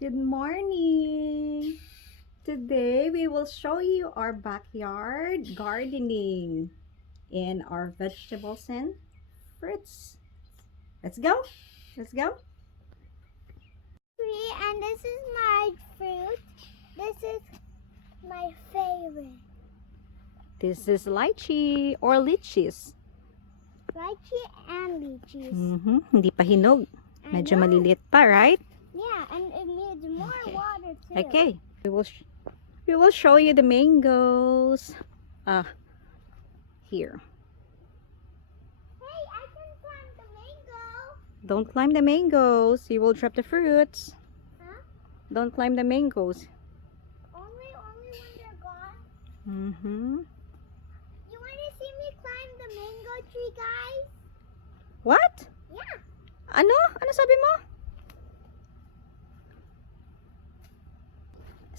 Good morning! Today we will show you our backyard gardening and our vegetables and fruits. Let's go! Let's go! And this is my fruit. This is my favorite. This is lychee or lychees. Lychee and lychees. Hindi pa hinog. Medyo maliliit pa, right? Yeah, and it needs more water too. Okay. We will show you the mangoes. Here. Hey, I can climb the mango. Don't climb the mangoes. You will drop the fruits. Huh? Don't climb the mangoes. Only when they're gone. You want to see me climb the mango tree, guys? What? Yeah. Ano? Ano sabi mo?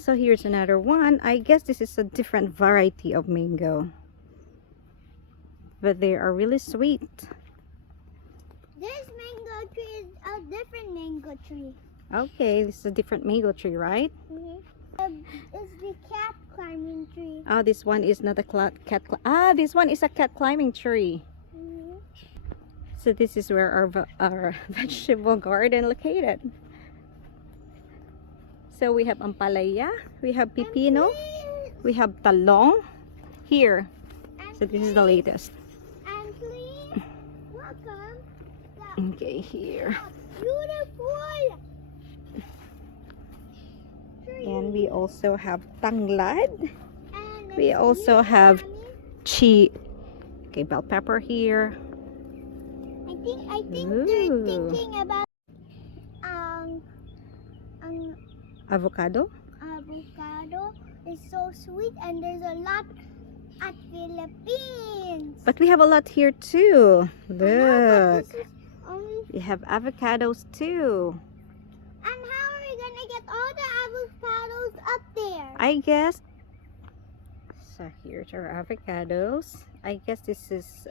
So here's another one. I guess this is a different variety of mango. But they are really sweet. This mango tree is a different mango tree. Okay, this is a different mango tree, right? It's the cat climbing tree. Oh, this one is not a this one is a cat climbing tree. So this is where our vegetable garden located. So we have ampalaya, we have pipino, we have talong here. So this is the latest. And please welcome Okay, here. beautiful tree. And we also have tanglad. And We also have okay, bell pepper here. I think Ooh. they're thinking about Avocado. avocado is so sweet and there's a lot at Philippines. But we have a lot here too. I know, Look. but this is only. We have avocados too. And how are we gonna get all the avocados up there? I guess. So here's our avocados. I guess this is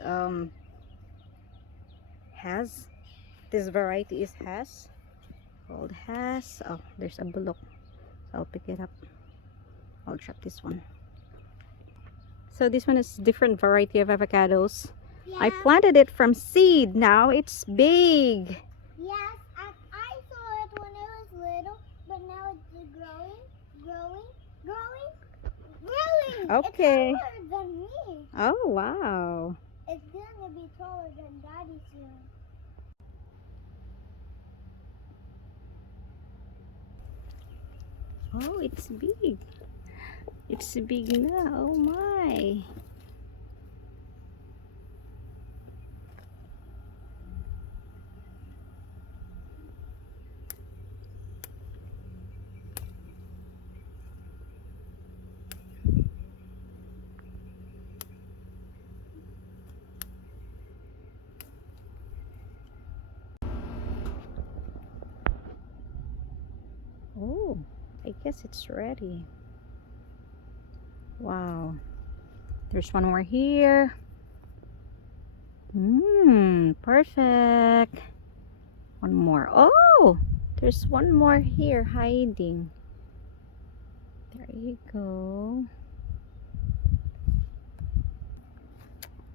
has. This variety is has. Called has. Oh, there's a bullock. I'll pick it up. I'll drop this one. So this one is different variety of avocados. Yeah. I planted it from seed. Now it's big. Yes, I saw it when it was little, but now it's growing. Okay. It's taller than me. Oh, wow. It's gonna be taller than Daddy soon. Oh, it's big. It's big now. Oh my. Oh, I guess it's ready. Wow. There's one more here. Perfect. One more. Oh, there's one more here hiding. There you go.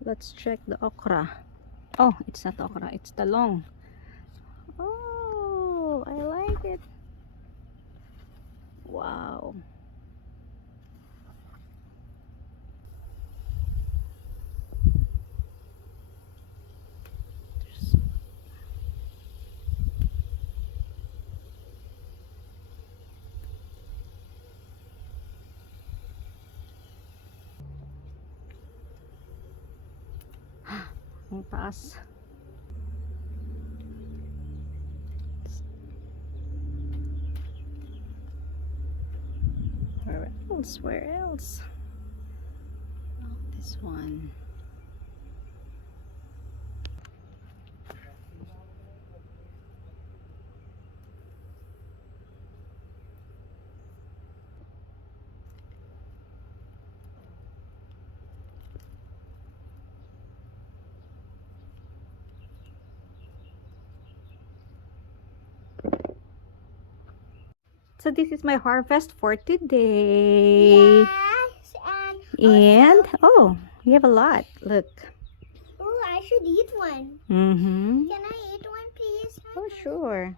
Let's check the okra. Oh, it's not okra, it's talong. Oh, I like it. Wow. Ang taas. Where else? Where else? Oh, this one. Yes, this is my harvest for today. and And oh, we have a lot. Look. oh, I should eat one. Mm-hmm. Can I eat one, please? Oh, sure.